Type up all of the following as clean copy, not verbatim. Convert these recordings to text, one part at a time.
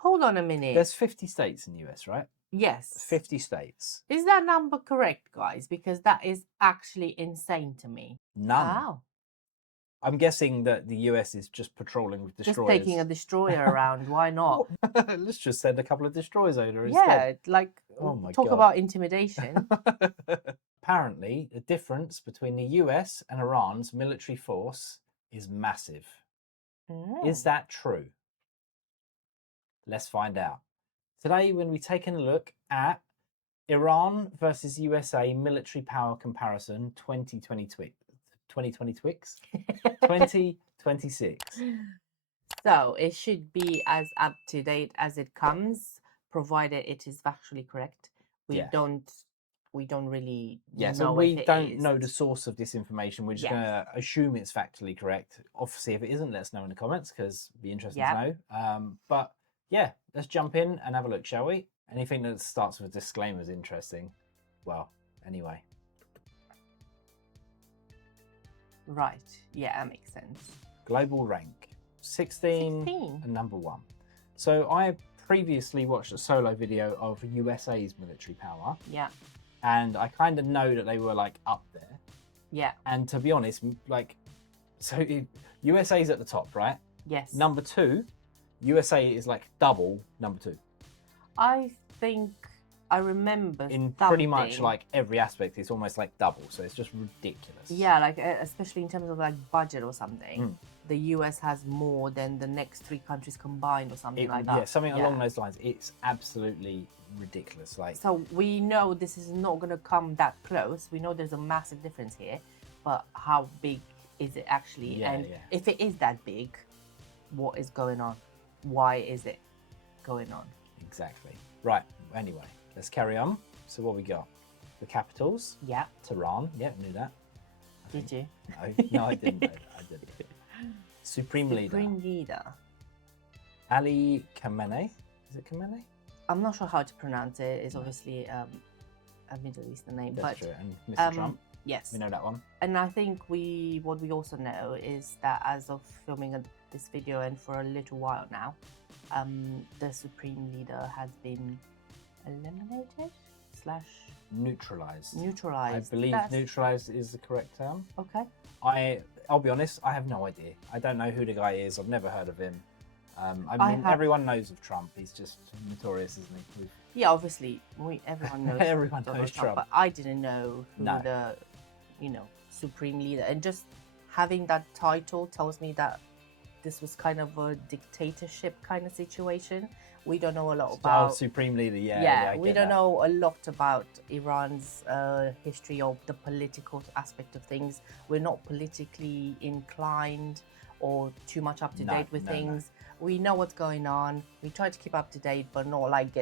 Hold on a minute. There's 50 states in the US, right? Yes. 50 states. Is that number correct, guys? Because that is actually insane to me. None. How? I'm guessing that the US is just patrolling with destroyers. Just taking a destroyer around. Why not? Let's just send a couple of destroyers over Yeah, instead. like, Oh my talk God. about intimidation. Apparently, the difference between the US and Iran's military force is massive. Is that true? Let's find out. Today, when we've taken a look at Iran versus USA military power comparison 2026. 2026. So it should be as up to date as it comes, provided it is factually correct. We don't really know. So we don't is. know the source of this information. We're just going to assume it's factually correct. Obviously, if it isn't, let us know in the comments because it'd be interesting to know. But yeah, let's jump in and have a look, shall we? Anything that starts with a disclaimer is interesting. Well, anyway. Right. Yeah, that makes sense. Global rank 16 and number 1. So I previously watched a solo video of USA's military power. Yeah. And I kind of know that they were like up there. Yeah. And to be honest, like, so USA's at the top, right? Yes. Number 2, USA is like double number 2. I think I remember in pretty much like every aspect. It's almost like double, so it's just ridiculous. Yeah, like especially in terms of like budget or something. The US has more than the next 3 countries combined or something like that. Yeah, something along those lines. It's absolutely ridiculous. Like, so we know this is not going to come that close. We know there's a massive difference here, but how big is it actually? If it is that big, what is going on? Why is it going on? Exactly. Right. Anyway, let's carry on. So what we got? The capitals. Yeah. Tehran. Yeah, knew that. Did you? No, I didn't know that. I didn't. Supreme leader. Ali Khamenei. Is it Khamenei? I'm not sure how to pronounce it. It's obviously a Middle Eastern name. That's true. And Mr. Trump. Yes. We know that one. And I think what we also know is that as of filming this video and for a little while now, the Supreme Leader has been eliminated / neutralized. Neutralized. I believe neutralized is the correct term. Okay. I'll be honest, I have no idea. I don't know who the guy is. I've never heard of him. I mean, everyone knows of Trump. He's just notorious, isn't he? Yeah, obviously, everyone knows. Everyone knows Trump. But I didn't know who the, Supreme Leader. And just having that title tells me that this was kind of a dictatorship kind of situation. We don't know a lot about Supreme Leader. Yeah, we don't know a lot about Iran's history or the political aspect of things. We're not politically inclined or too much up to date with things. We know what's going on. We try to keep up to date, but not like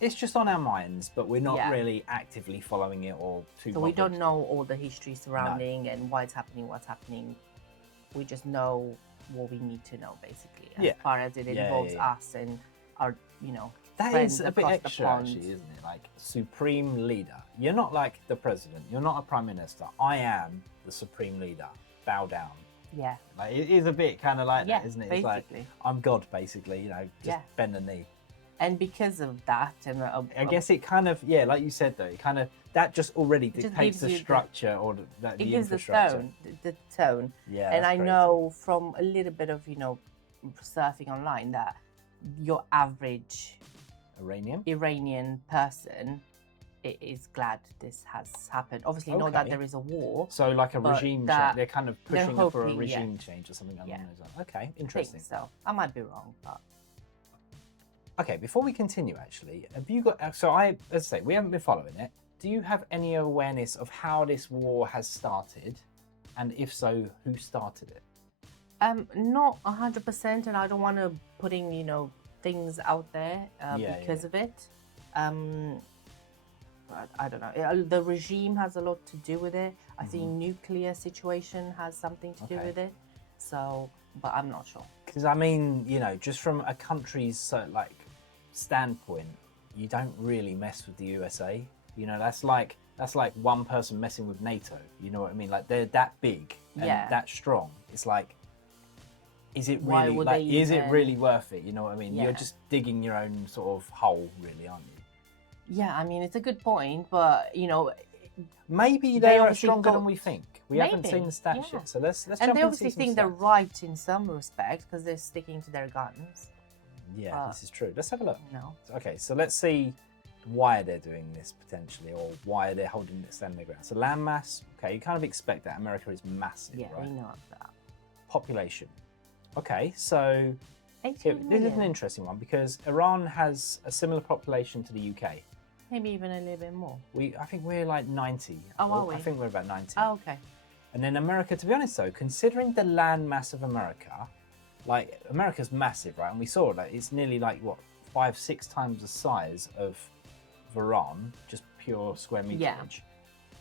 It's just on our minds, but we're not really actively following it or too. So we don't know all the history surrounding and why it's happening, what's happening. We just know what we need to know, basically, as far as it involves us and our, that friends is a bit across extra, the pond. actually, isn't it? Like, Supreme Leader. You're not like the president. You're not a prime minister. I am the Supreme Leader. Bow down. Yeah. Like, it is a bit kind of like that, isn't it? It's basically. like, I'm God, basically, just bend the knee. And because of that, and I guess it kind of, like you said, though, it kind of, that just already dictates the structure or the infrastructure. The tone. Yeah. And I know from a little bit of, surfing online that your average Iranian person is glad this has happened. Obviously, not that there is a war. So like a regime change. They're kind of pushing for a regime change or something along those lines. Okay, interesting. I think so. I might be wrong, but... Okay, before we continue, actually, have you got... So as I say, we haven't been following it. Do you have any awareness of how this war has started? And if so, who started it? Not 100%, and I don't want to putting, things out there because of it. But I don't know. The regime has a lot to do with it. I think nuclear situation has something to do with it. So, but I'm not sure. Because I mean, just from a country's standpoint, you don't really mess with the USA. That's like one person messing with NATO. You know what I mean? Like, they're that big and that strong. It's like, is it Why really would like? they Is it even- really worth it? You know what I mean? Yeah. You're just digging your own sort of hole, really, aren't you? Yeah, I mean, it's a good point, but Maybe They they are obviously stronger than got- we think. We haven't Maybe, seen the stats yeah. yet, so let's and jump they and obviously see some think they're stats. right in some respect because they're sticking to their guns. Yeah, this is true. Let's have a look. No. Okay, so let's see why they're doing this potentially, or why they're holding it standing their ground. So landmass, okay, you kind of expect that. America is massive, Yeah, right? we know that. Population. Okay, so 18 this is an million. interesting one because Iran has a similar population to the UK. Maybe even a little bit more. I think we're like 90. Oh, are we? I think we're about 90. Oh, okay. And then America, to be honest though, considering the land mass of America, like America's massive, right? And we saw that it's nearly like what 5-6 times the size of Iran, just pure square meterage. Yeah.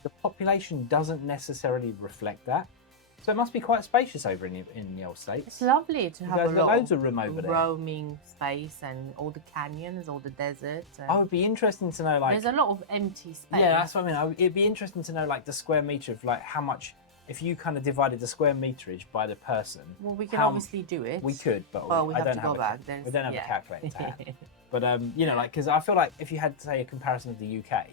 The population doesn't necessarily reflect that, so it must be quite spacious over in the old states. It's lovely to have guys a got lot loads of room over there. roaming space and all the canyons, all the deserts. And Oh, it'd be interesting to know, like, there's a lot of empty space. yeah, that's what I mean. It'd be interesting to know, like, the square meter of like how much. If you kind of divided the square meterage by the person, Well, we can how- obviously do it. we could, but Well, we I have don't to have go a back. we don't have a Yeah. calculator to hand. But like, because I feel like if you had, say, a comparison of the UK,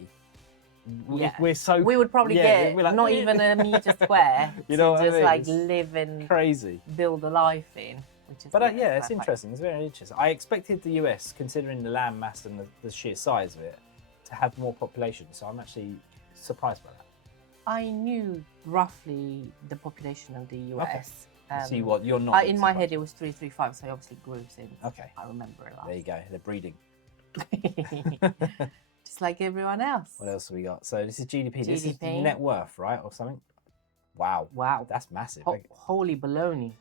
Yeah. we're so We would probably get we're like, not even a meter square You know to what I just mean? like It's live and crazy. build a life in. Which is But yeah, it's quite interesting. It's very interesting. I expected the US, considering the land mass and the sheer size of it, to have more population. So I'm actually surprised by that. I knew roughly the population of the US. See what you're not. In my head, it was 335, so I obviously grew since. Okay. I remember it. There you go. They're breeding. Just like everyone else. What else have we got? So this is GDP. This is GDP. net worth, right, or something? Wow. Wow. That's massive. Holy baloney.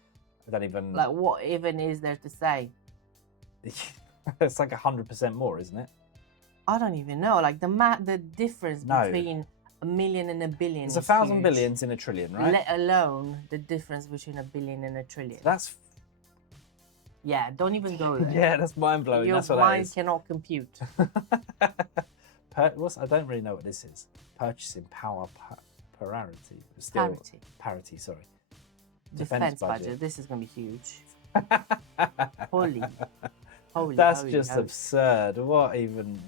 I don't even. Like, what even is there to say? It's like 100% more, isn't it? I don't even know. Like, the difference No. between a million and a billion There's is 1,000 huge. billions in a trillion, right? Let alone the difference between a billion and a trillion. That's Yeah, don't even go there. yeah, that's mind blowing. Your That's what that mind is. cannot compute. I don't really know what this is. Purchasing power parity. Still, parity. Sorry. Defense budget. This is going to be huge. Holy. That's holy, just holy. absurd. What even?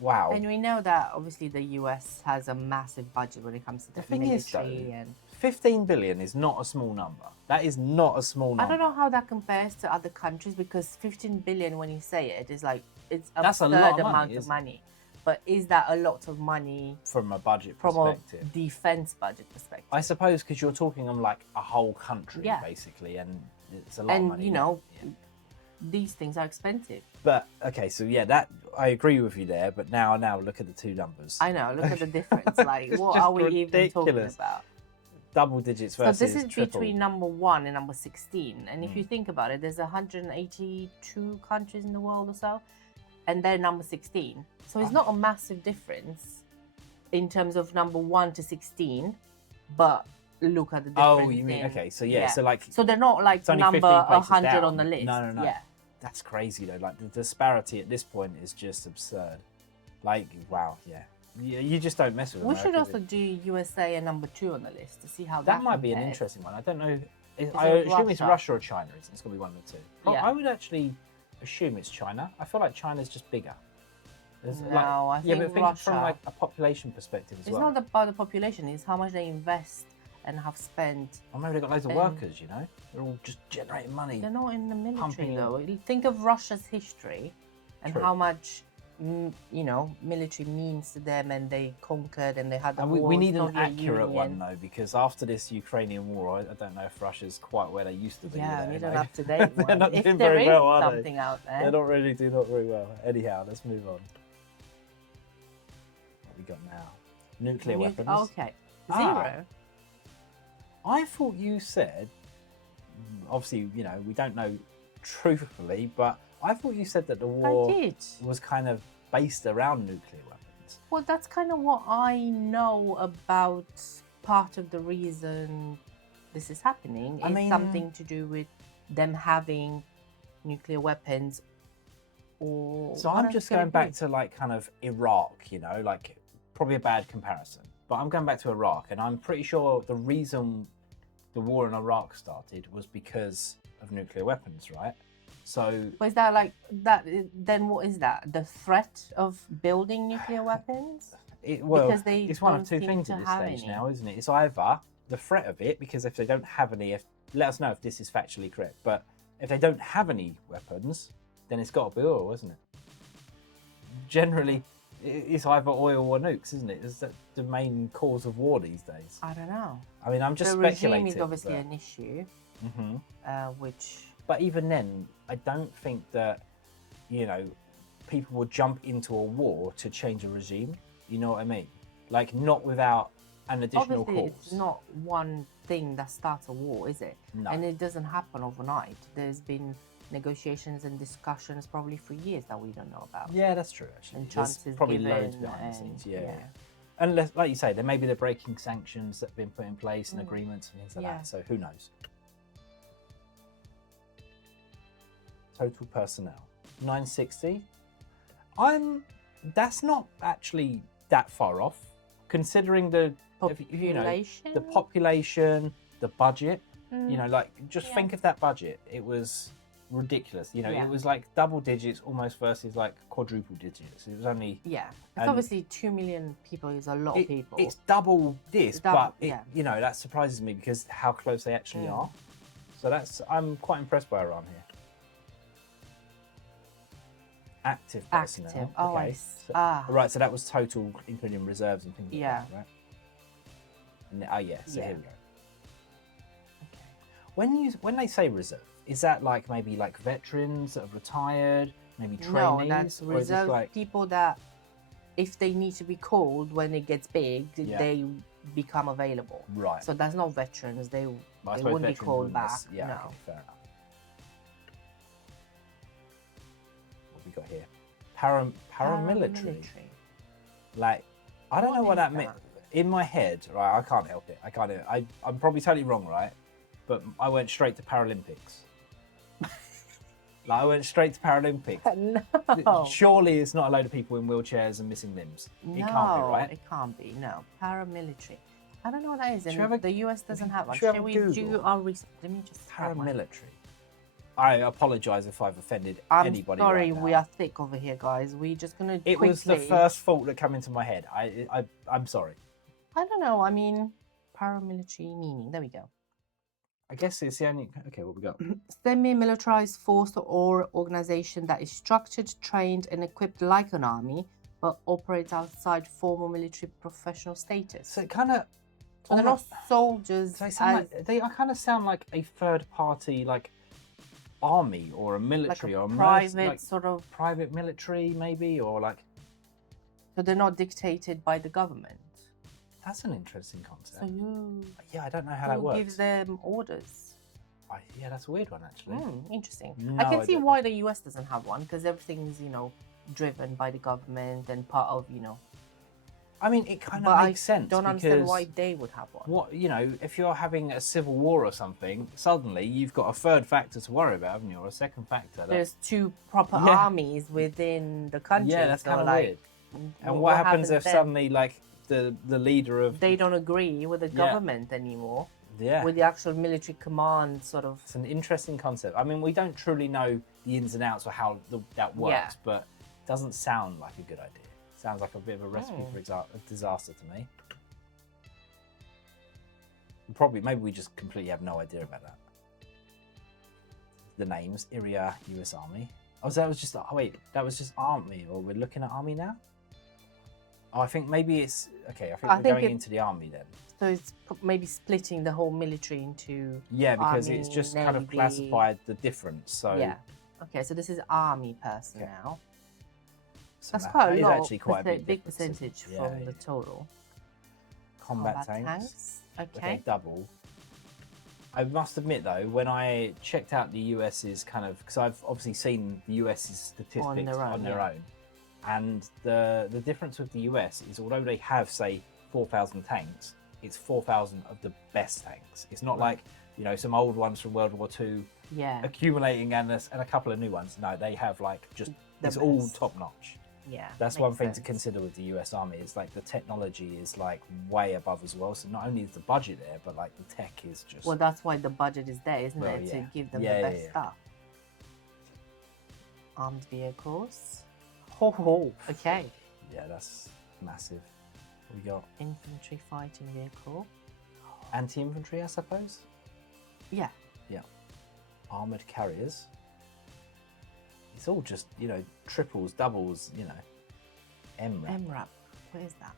Wow. And we know that obviously the US has a massive budget when it comes to the thing is, military. though, And 15 billion is not a small number. That is not a small number. I don't know how that compares to other countries because 15 billion, when you say it, is like it's a That's a absurd lot of money, amount of isn't it? money. But is that a lot of money From a budget from perspective. a defense budget perspective? I suppose because you're talking on like a whole country, Yeah. basically, and it's a lot of And money. you know, Yeah. these things are expensive. But okay, so yeah, that I agree with you there. But now look at the two numbers. I know. Look at the difference. Like, It's what just are we even talking ridiculous. about? Double digits So versus this is triple. between number 1 and number 16. And if Mm. you think about it, there's 182 countries in the world or so, and they're number 16. So it's not a massive difference in terms of number 1 to 16, but look at the difference. Oh, you mean in- okay? So yeah, so like so they're not like it's only number 15 places 100 down. on the list. No. Yeah. That's crazy though. Like the disparity at this point is just absurd. Like wow, yeah. You just don't mess with We America, should do also you? do USA and number 2 on the list to see how That might be an compares. interesting one. I don't know. I it assume it's Russia? Russia or China. It's going to be one of the two. Yeah. I would actually assume it's China. I feel like China's just bigger. There's No, I yeah, think but think from Russia- like a population perspective as It's well. not about the population, it's how much they invest and have spent. Or maybe they've got loads of and- workers. You know, they're all just generating money. They're not in the military Pumping though. Think of Russia's history and True. how much, military means to them, and they conquered and they had the And war. we need an Soviet accurate one Union. though, because after this Ukrainian war, I don't know if Russia's quite where they used to be. Yeah, you we need know, an like- up-to-date They're one. not If doing there very is well, are they? something out They there. don't really do not very well. Anyhow, let's move on. What we got now? Nuclear weapons. Okay, Ah. 0. I thought you said, obviously, we don't know truthfully, but I thought you said that the war I did. was kind of based around nuclear weapons. Well, that's kind of what I know about part of the reason this is happening. I Is mean- something to do with them having nuclear weapons, or So what I'm else just could going it back be? to like kind of Iraq, like probably a bad comparison, but I'm going back to Iraq, and I'm pretty sure the reason the war in Iraq started was because of nuclear weapons, right? So, but is that like that? Then what is that? The threat of building nuclear weapons? because they it's one of don't two seem things to at this have stage any. now, isn't it? It's either the threat of it, because if they don't have any, let us know if this is factually correct. But if they don't have any weapons, then it's got to be oil, isn't it? Generally, it's either oil or nukes, isn't it? Is that the main cause of war these days? I don't know. I mean, I'm just The speculating. regime is obviously an issue, which. But even then, I don't think that, people would jump into a war to change a regime. You know what I mean? Like, not without an additional Obviously, cause. it's not one thing that starts a war, is it? No. And it doesn't happen overnight. There's been negotiations and discussions probably for years that we don't know about. Yeah, that's true, actually. And There's chances probably given loads behind the scenes. Yeah. yeah. Unless, like you say, maybe they're breaking sanctions that have been put in place and agreements and things like that. So who knows? Total personnel 960. That's not actually that far off, considering the Population? the population, the budget. Just think of that budget. It was ridiculous. It was like double digits almost versus like quadruple digits. It was only It's obviously 2 million people is a lot of people. It's double this, double, but that surprises me because how close they actually are. So I'm quite impressed by Iran here. Active personnel. Active. Oh, okay. Right, so that was total, including reserves and things like that, right? So here we go. Okay. When they say reserve, is that like maybe like veterans that have retired, maybe trainees? No, that's reserve people that, if they need to be called when it gets big, they become available. Right. So that's not veterans. They wouldn't be called back. Yeah, no. okay, fair enough. What we got here? Paramilitary. Like, I don't know what that meant. In my head, right, I can't help it. I'm probably totally wrong, right? But I went straight to Paralympics. I went straight to Paralympics. No. Surely it's not a load of people in wheelchairs and missing limbs. No, it can't be, right? It can't be, no. Paramilitary. I don't know what that is. And the US doesn't have one. Shall we do our research? Let me just. Paramilitary. I apologise if I've offended anybody. I'm sorry, right now. we are thick over here, guys. We're just gonna. It was the first thought that came into my head. I'm sorry. I don't know. I mean, paramilitary meaning. There we go. I guess it's the only. Okay, what we got? Semi-militarized force or organization that is structured, trained, and equipped like an army, but operates outside formal military professional status. So it kind of. So they're not soldiers. They kind of sound like a third party, like army or a military or a private sort of private military, maybe, or like. So they're not dictated by the government. That's an interesting concept. So I don't know how that works. Who gives them orders? Yeah, that's a weird one, actually. Interesting. No, I can see why the US doesn't have one, because everything's, driven by the government and part of, I mean, it kind of makes sense. I don't understand why they would have one. What, if you're having a civil war or something, suddenly you've got a third factor to worry about, haven't you? Or a second factor. There's two proper armies within the country. Yeah, that's kind of weird. And what happens if suddenly, like, the leader of... They don't agree with the government anymore. Yeah. With the actual military command, sort of. It's an interesting concept. I mean, we don't truly know the ins and outs of how that works, but it doesn't sound like a good idea. It sounds like a bit of a recipe for a disaster to me. Maybe we just completely have no idea about that. The names, Iria, US Army. Oh, so that was just, that was just Army, or we're looking at Army now? Oh, I think maybe it's, okay, I think we're going into the Army then. So it's maybe splitting the whole military into because Army, it's just Navy. kind of classified the difference. So yeah, okay, so this is Army personnel. So that's quite a lot. Actually quite a big percentage from the total. Combat tanks. Okay, double. I must admit though, when I checked out the US's kind of, because I've obviously seen the US's statistics on their own. And the difference with the US is, although they have, say, 4,000 tanks, it's 4,000 of the best tanks. It's not like, some old ones from World War II accumulating and a couple of new ones. No, they have like just, it's all top notch. Yeah. That's makes one thing to sense. consider with the US Army. Is like the technology is like way above as well. So not only is the budget there, but like the tech is just. Well, that's why the budget is there, isn't Well, it? To yeah. give them Yeah, the yeah, best yeah. stuff. Armed vehicles. Ho. Okay. Yeah, that's massive. We got Infantry fighting vehicle. anti-infantry, I suppose. Yeah. Yeah. Armored carriers. It's all just, you know, triples, doubles, you know. MRAP. MRAP. What is that?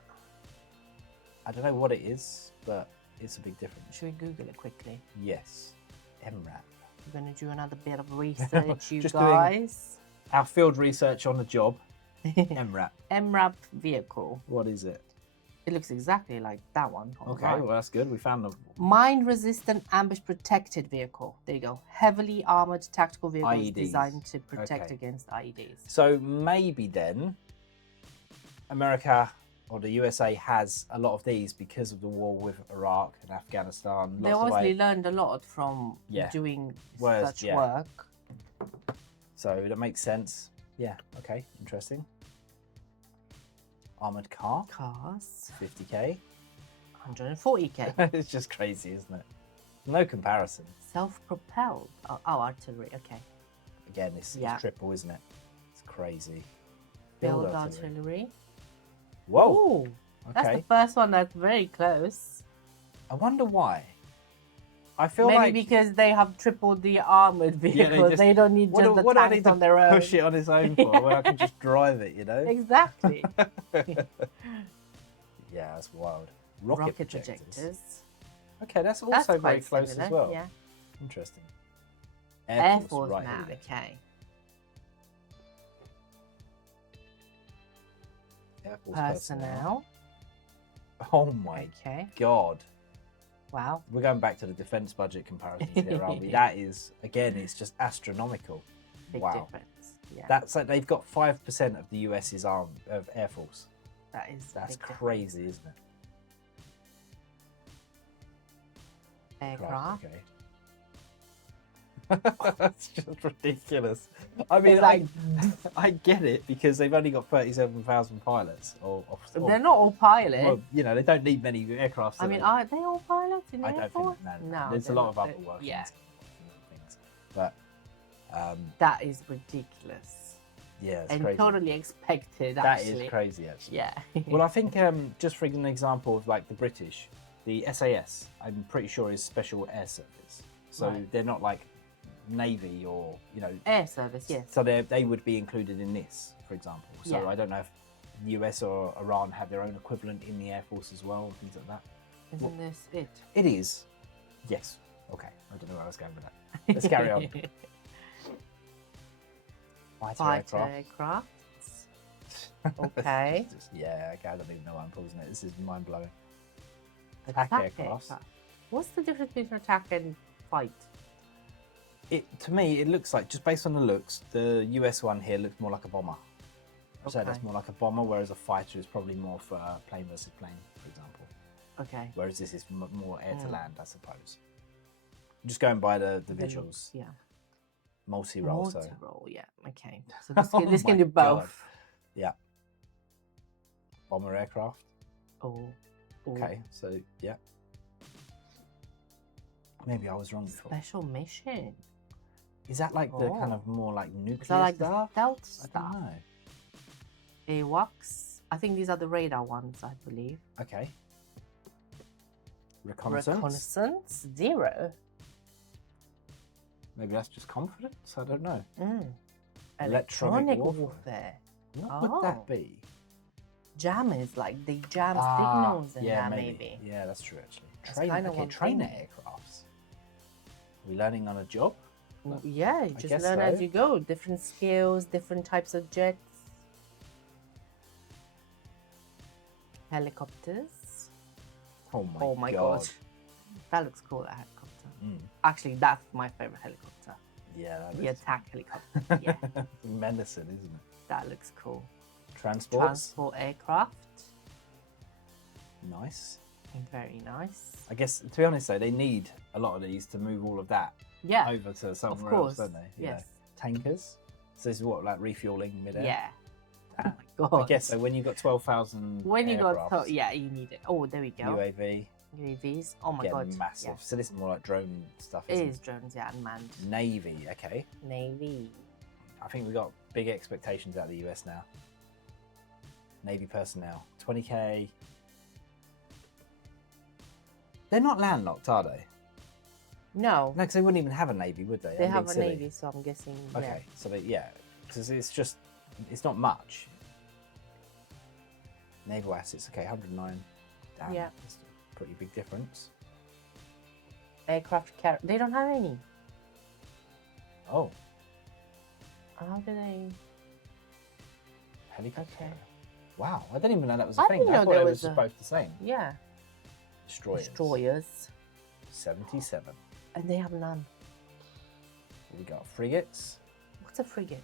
I don't know what it is, but it's a big difference. Should we Google it quickly? Yes. MRAP. We're going to do another bit of research, you Just guys. Our field research on the job. MRAP. MRAP vehicle. What is it? It looks exactly like that one. Okay, Right. well that's good. We found the Mine-resistant ambush-protected vehicle. There you go. Heavily armored tactical vehicles IEDs. designed to protect Okay. against IEDs. So maybe then America or the USA has a lot of these because of the war with Iraq and Afghanistan. They lots of obviously aid. learned a lot from Yeah. doing Whereas, such yeah. work. So that makes sense. Yeah, okay, interesting. Armored car, Cars, 50k. 140k. It's just crazy, isn't it? No comparison. Self-propelled. Oh, artillery. Okay. Again, it's triple, isn't it? It's crazy. Field artillery. Whoa. Ooh, that's Okay. the first one that's very close. I wonder why. I feel Maybe like because they have tripled the armored vehicles. just- they don't need what just do, the what do I tanks need to on their own. push it on its own for? Where I can just drive it, you know? Exactly. Yeah, that's wild. Rocket projectors. Okay, that's also That's very quite close similar, as well. Yeah. Interesting. Air Force right now. here. Okay. Air Force Personnel. Oh my Okay. god. Wow. We're going back to the defense budget comparisons here, aren't we? That is, again, it's just astronomical. Big Wow. difference. Yeah. That's like they've got 5% of the US's arm of Air Force. That is. That's big difference. crazy, isn't it? Aircraft. Okay. That's just ridiculous. I mean, It's like- I get it because they've only got 37,000 pilots. They're not all pilots. Well, you know, they don't need many aircraft. I mean, are they all pilots in I Air don't Force? think No, there's a they're lot not. of other They- workings. yeah. Things. But That is ridiculous. yeah, it's And crazy. totally expected, That actually. is crazy, actually. Yeah. Well, I think just for an example of like the British, the SAS, I'm pretty sure is Special Air Service. So Right. they're not like Navy or, you know. Air service, yes. So they would be included in this, for example. So Yeah. I don't know if the US or Iran have their own equivalent in the Air Force as well, things like that. Isn't this it? It is. Yes. Okay. I don't know where I was going with that. Let's carry on. Fighter aircraft. Okay. Yeah, okay, I don't even know why I'm pausing it. This is mind blowing. Attack aircraft. What's the difference between attack and fight? To me, it looks like, just based on the looks, the US one here looks more like a bomber. So that's Okay. more like a bomber, whereas a fighter is probably more for plane versus plane, for example. Okay. Whereas this is more air to land, I suppose. I'm just going by the The visuals. looks, yeah. Multi-role, so. Multi-role, yeah. Okay. So this can, Oh this can my do both. God. Yeah. Bomber aircraft. Oh. Oh. Okay, so yeah. Maybe I was wrong before. Special mission. Is that like the kind Oh. of more like nuclear Is that like stuff? the stealth I stuff? don't know. AWACS. I think these are the radar ones, I believe. Okay. Reconnaissance. Reconnaissance, 0. Maybe that's just confidence. I don't know. Mm. Electronic Electronic warfare. warfare. What would Oh. that be? Jammers, like they jam signals in yeah, that, maybe. maybe. Yeah, that's true actually. That's kinda okay, one trainer thing. aircrafts. Are we learning on a job? Yeah, you just guess learn as so. you go. Different skills, different types of jets. Helicopters. Oh my god. god. That looks cool, that helicopter. Mm. Actually, that's my favorite helicopter. Yeah, that The is attack helicopter. Yeah, menacing, isn't it? that looks cool. Transports. Transport aircraft. Nice. Very nice. I guess to be honest though, they need a lot of these to move all of that Yeah, over to of somewhere course. else, don't they? You know. Yes. Tankers. So this is what, like refueling midair? Yeah. Oh my God. I guess so. When you've got 12,000 When you got aircrafts, yeah, you need it. Oh, there we go. UAV, UAVs. Oh my getting God. massive. Yeah. So this is more like drone stuff. It Isn't is drones, yeah, unmanned. Navy, okay. Navy. I think we got big expectations out of the US now. Navy personnel, 20k. They're not landlocked, are they? No. No, because they wouldn't even have a navy, would they? They I'm have being a silly. navy, so I'm guessing. Okay, so because it's not much. Naval assets, okay, 109. Damn, Yeah. that's a pretty big difference. Aircraft carrier. They don't have any. Oh, How do they? helicopter. Okay. Wow, I didn't even know that was a I thing. didn't I know thought there it was was just a- both the same. Yeah. Destroyers. Destroyers. 77. And they have none. We got frigates. What's a frigate?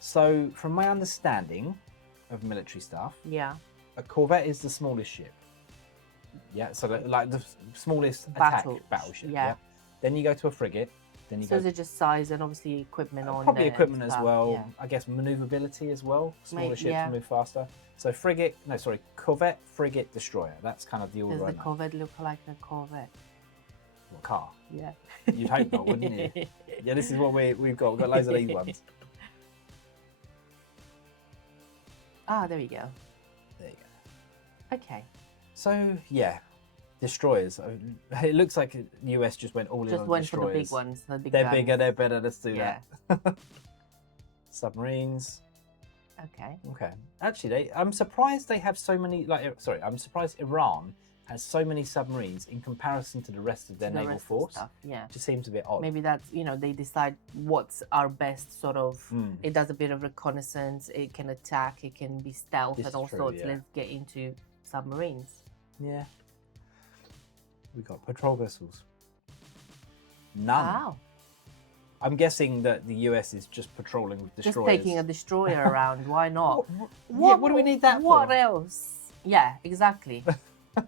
So, from my understanding of military stuff, Yeah. a corvette is the smallest ship. Yeah, so like the smallest attack battleship. Yeah. Then you go to a frigate. Then you So go is it just size and obviously equipment on probably there and equipment as stuff? well. Yeah. I guess maneuverability as well. Smaller ships yeah. move faster. So corvette, frigate, destroyer. That's kind of the order. Does the I know. Corvette look like a Corvette? What car? Yeah. You'd hope not, wouldn't you? Yeah, this is what we've got. We've got loads of these ones. Ah, there we go. There you go. Okay. So yeah, destroyers. It looks like the US just went all in Just on went destroyers. for the big ones. The big They're guns. bigger. They're better. Let's do Yeah. that. Submarines. Okay. Okay. Actually, I'm surprised they have so many. I'm surprised Iran has so many submarines in comparison to the rest of their To the naval rest of force. stuff, yeah. It just seems a bit odd. Maybe that's, they decide what's our best sort of, Mm. it does a bit of reconnaissance, it can attack, it can be stealth This and is all true, sorts. yeah. Let's get into submarines. Yeah. We got patrol vessels. None. Wow. I'm guessing that the US is just patrolling with Just destroyers. taking a destroyer around, why not? What do we need that What for? else? Yeah, exactly.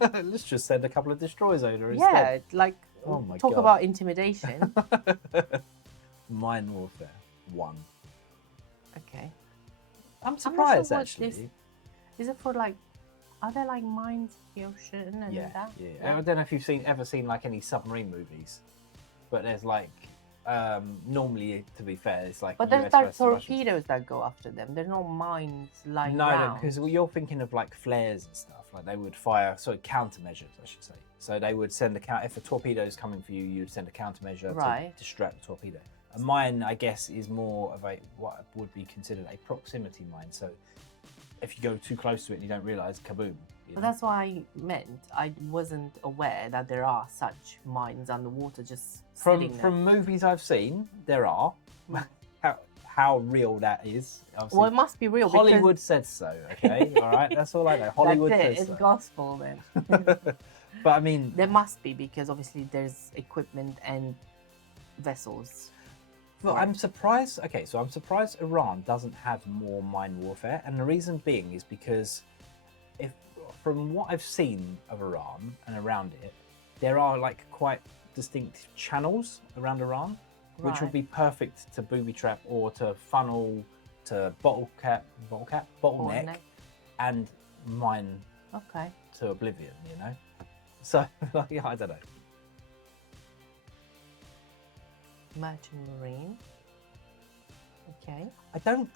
Let's just send a couple of destroyers over Yeah, instead. like, Oh my talk God. about intimidation. Mine warfare 1. Okay. I'm not surprised sure what actually. this- Is it for like, are there like mines in the ocean and Yeah, that? yeah. I don't know if you've ever seen like any submarine movies, but there's like normally, to be fair, it's like. But there's US like versus Russians. torpedoes that go after them. There's no mines lying No, around. because you're thinking of like flares and stuff. Like they would fire, countermeasures, I should say. So they would send if a torpedo is coming for you, you'd send a countermeasure Right. to distract the torpedo. And mine, I guess, is more of what would be considered a proximity mine. So if you go too close to it and you don't realise, kaboom. But that's what I meant. I wasn't aware that there are such mines underwater just sitting there. From movies I've seen, there are. How real that is. Obviously, Well, it must be real. Hollywood said so. Okay, all right. That's all I know. Hollywood That's it. says It's so. gospel then. But I mean, There must be, because obviously there's equipment and vessels. well, I'm surprised. Okay, so I'm surprised Iran doesn't have more mine warfare, and the reason being is because from what I've seen of Iran and around it, there are like quite distinct channels around Iran, which would Right. be perfect to booby trap or to funnel, to bottleneck, Bottleneck. and mine Okay. to oblivion. So like, I don't know. Merchant marine.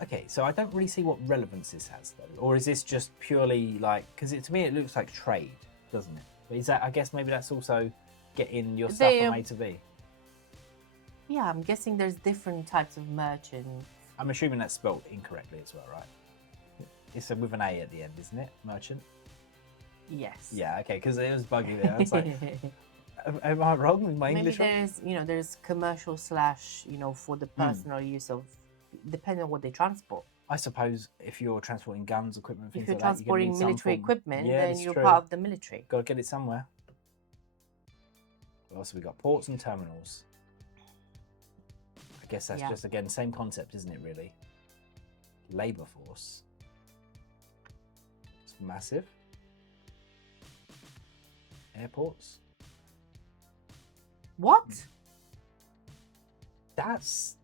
Okay. So I don't really see what relevance this has though, or is this just purely like, because to me it looks like trade, doesn't it? But is that, I guess maybe that's also getting your stuff from A to B. Yeah, I'm guessing there's different types of merchants. I'm assuming that's spelled incorrectly as well, right? It's with an A at the end, isn't it? Merchant. Yes. Yeah. Okay. Because it was buggy there. I was like, am I wrong with my Maybe English? there's commercial / for the personal use of, depending on what they transport. I suppose if you're transporting guns, equipment, things If you're like that, transporting you're gonna need military some form- equipment, Yeah, then that's you're true. part of the military. Got to get it somewhere. What else have we got? Ports and terminals. I guess that's Yeah. just, again, same concept, isn't it, really? Labour force. It's massive. Airports. What? That's...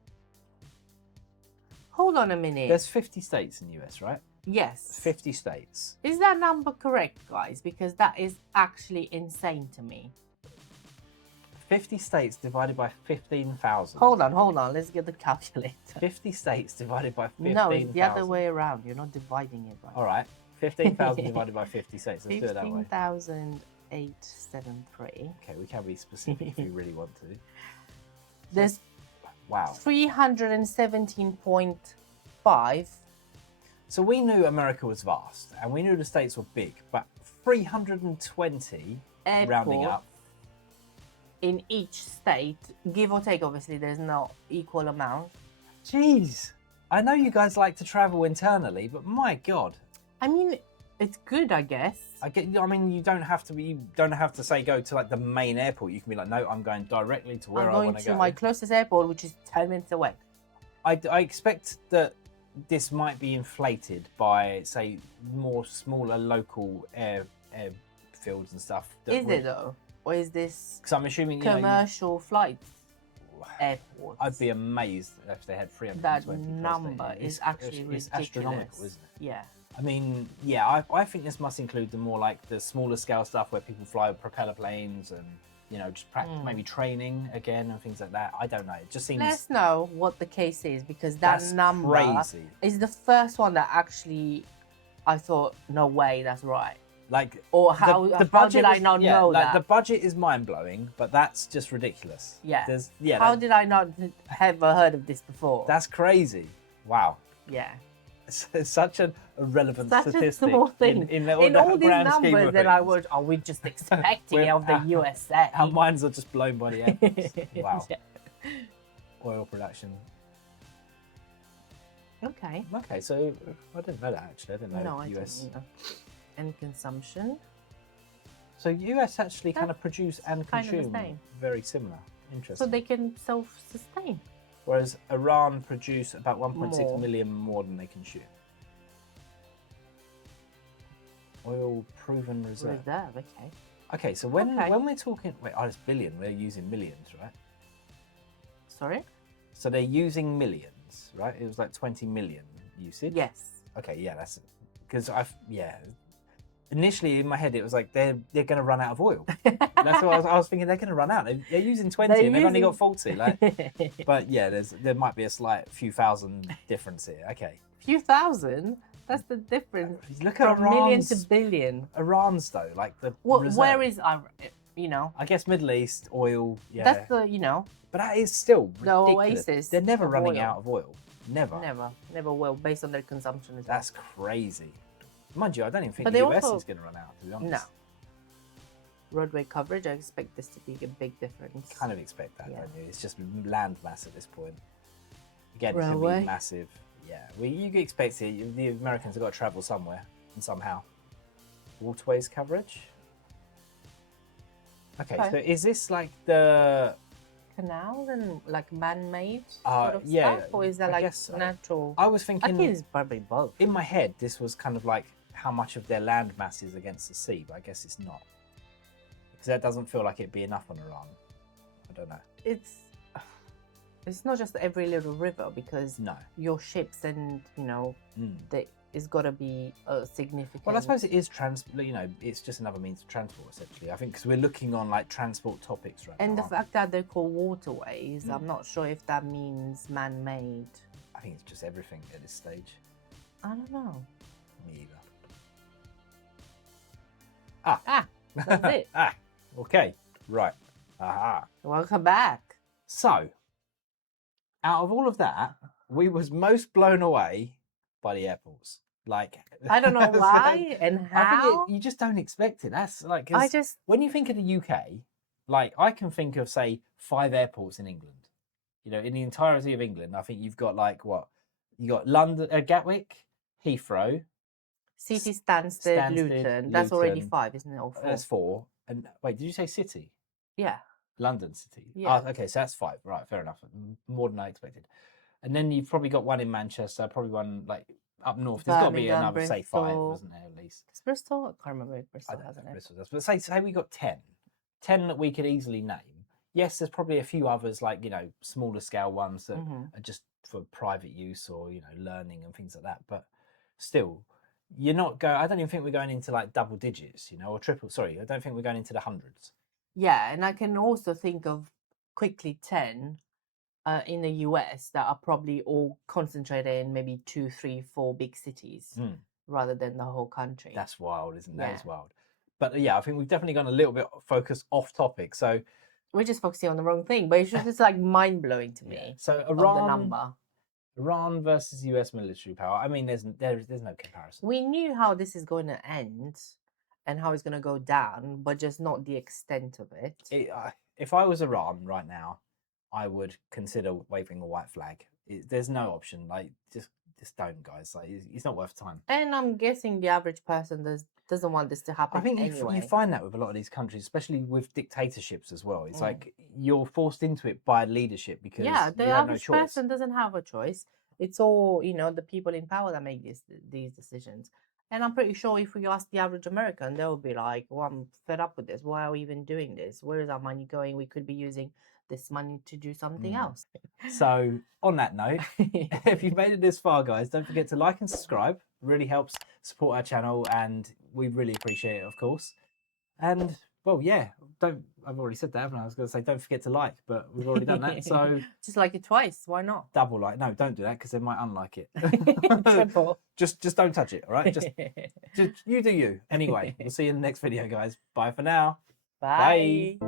Hold on a minute. There's 50 states in the US, right? Yes. 50 states. Is that number correct, guys? Because that is actually insane to me. 50 states divided by 15,000. Hold on. Let's get the calculator. 50 states divided by 15,000. No, it's the other way around. You're not dividing it right. All right. 15,000 divided by 50 states. Let's do it that way. 15,873. Okay, we can be specific if we really want to. There's wow. 317.5. So we knew America was vast and we knew the states were big, but 320 rounding up in each state, give or take, obviously there's no equal amount. Jeez, I know you guys like to travel internally, but my God. I mean, it's good, I guess. I mean, you don't have to say go to like the main airport. You can be like, no, I'm going directly to where I want to go. I'm going to my closest airport, which is 10 minutes away. I expect that this might be inflated by, say, smaller local airfields and stuff. Is it though? Or is this because I'm assuming commercial flights airports? I'd be amazed if they had 320. That number is actually ridiculous. It's astronomical, isn't it? Yeah. I mean, yeah, I think this must include the more like the smaller scale stuff where people fly with propeller planes and, you know, just maybe training again and things like that. I don't know. It just seems... Let's know what the case is, because that number is the first one that actually I thought, no way, that's right. Like, or how did I not know that? The budget is mind-blowing, but that's just ridiculous. Yeah. How did I not have heard of this before? That's crazy. Wow. Yeah. It's such an irrelevant statistic. Such a small thing. In all these numbers that are we just expecting of the USA? Our minds are just blown by the airports. Wow. Yeah. Oil production. Okay. Okay, so I didn't know that actually. I didn't know US. Didn't either. And consumption. So US actually kind of produce and consume very similar. Interesting. So they can self-sustain. Whereas Iran produce about 1.6 million more than they consume. Oil proven reserve. Okay. Okay, so when we're talking, it's billion, we're using millions, right? Sorry? So they're using millions, right? It was like 20 million usage? Yes. Okay, yeah, that's because initially in my head it was like they're going to run out of oil. That's what I was thinking. They're going to run out. They're using 20 and they've only got 40. Like, but yeah, there might be a slight few thousand difference here. Okay, few thousand. That's the difference. Look at from million to billion. Iran's though, like the where is I guess Middle East oil. Yeah, that's the But that is still ridiculous. The oasis. They're never running out of oil. Never will, based on their consumption as well. That's crazy. Mind you, I don't even think the US is going to run out, to be honest. No. Roadway coverage, I expect this to be a big difference. Kind of expect that, don't you? It's just land mass at this point. Again, it's going to be massive. Yeah, you can expect it. The Americans have got to travel somewhere and somehow. Waterways coverage? Okay, so is this like the... canals and like man-made sort of stuff? Or is that like natural? I was thinking... I think it's probably both. In my head, this was kind of like how much of their land mass is against the sea, but I guess it's not. Because that doesn't feel like it'd be enough on Iran. I don't know. It's not just every little river, because your ships and, it's got to be significant. Well, I suppose it is it's just another means of transport, essentially. I think because we're looking on like transport topics right now. And the fact that they're called waterways, I'm not sure if that means man-made. I think it's just everything at this stage. I don't know. Me either. That's it. Okay, right. Aha. Welcome back. So, out of all of that, we was most blown away by the airports. Like, I don't know why and how. I think you just don't expect it. That's like, when you think of the UK, like I can think of say 5 airports in England. In the entirety of England, I think you've got like you got London, Gatwick, Heathrow, City, Stansted, Luton. That's already 5, isn't it? Or 4? That's 4. And wait, did you say City? Yeah. London City. Yeah. Oh, okay, so that's 5. Right, fair enough. More than I expected. And then you've probably got one in Manchester, probably one like up north. There's got to be another, Bristol, say 5, wasn't there, at least? It's Bristol? I can't remember if Bristol has it. Bristol does. But say we got 10. 10 that we could easily name. Yes, there's probably a few others, like, smaller scale ones that are just for private use or, learning and things like that. But still, you're not going. I don't even think we're going into like double digits, you know, or triple. Sorry, I don't think we're going into the hundreds. Yeah, and I can also think of quickly 10 in the US that are probably all concentrated in maybe 2, 3, 4 big cities rather than the whole country. That's wild, isn't that? Is wild. But yeah, I think we've definitely gone a little bit focused off topic. So we're just focusing on the wrong thing, but it's just like mind blowing to me. So Iran versus US military power. I mean, there's no comparison. We knew how this is going to end and how it's going to go down, but just not the extent of it. If I was Iran right now, I would consider waving a white flag. There's no option. Like, just don't, guys. Like, it's not worth time. And I'm guessing the average person doesn't want this to happen. I think anyway. you find that with a lot of these countries, especially with dictatorships as well. It's like you're forced into it by leadership because the average person doesn't have a choice. It's all the people in power that make these decisions. And I'm pretty sure if we ask the average American, they'll be like, "Well, I'm fed up with this. Why are we even doing this? Where is our money going? We could be using this money to do something else." So, on that note, if you've made it this far, guys, don't forget to like and subscribe. It really helps support our channel, and we really appreciate it, of course. And well, yeah, I've already said that, haven't I? I was going to say don't forget to like, but we've already done that. So just like it twice. Why not? Double like. No, don't do that because they might unlike it. Triple. Just don't touch it, all right? Just you do you. Anyway, we'll see you in the next video, guys. Bye for now. Bye.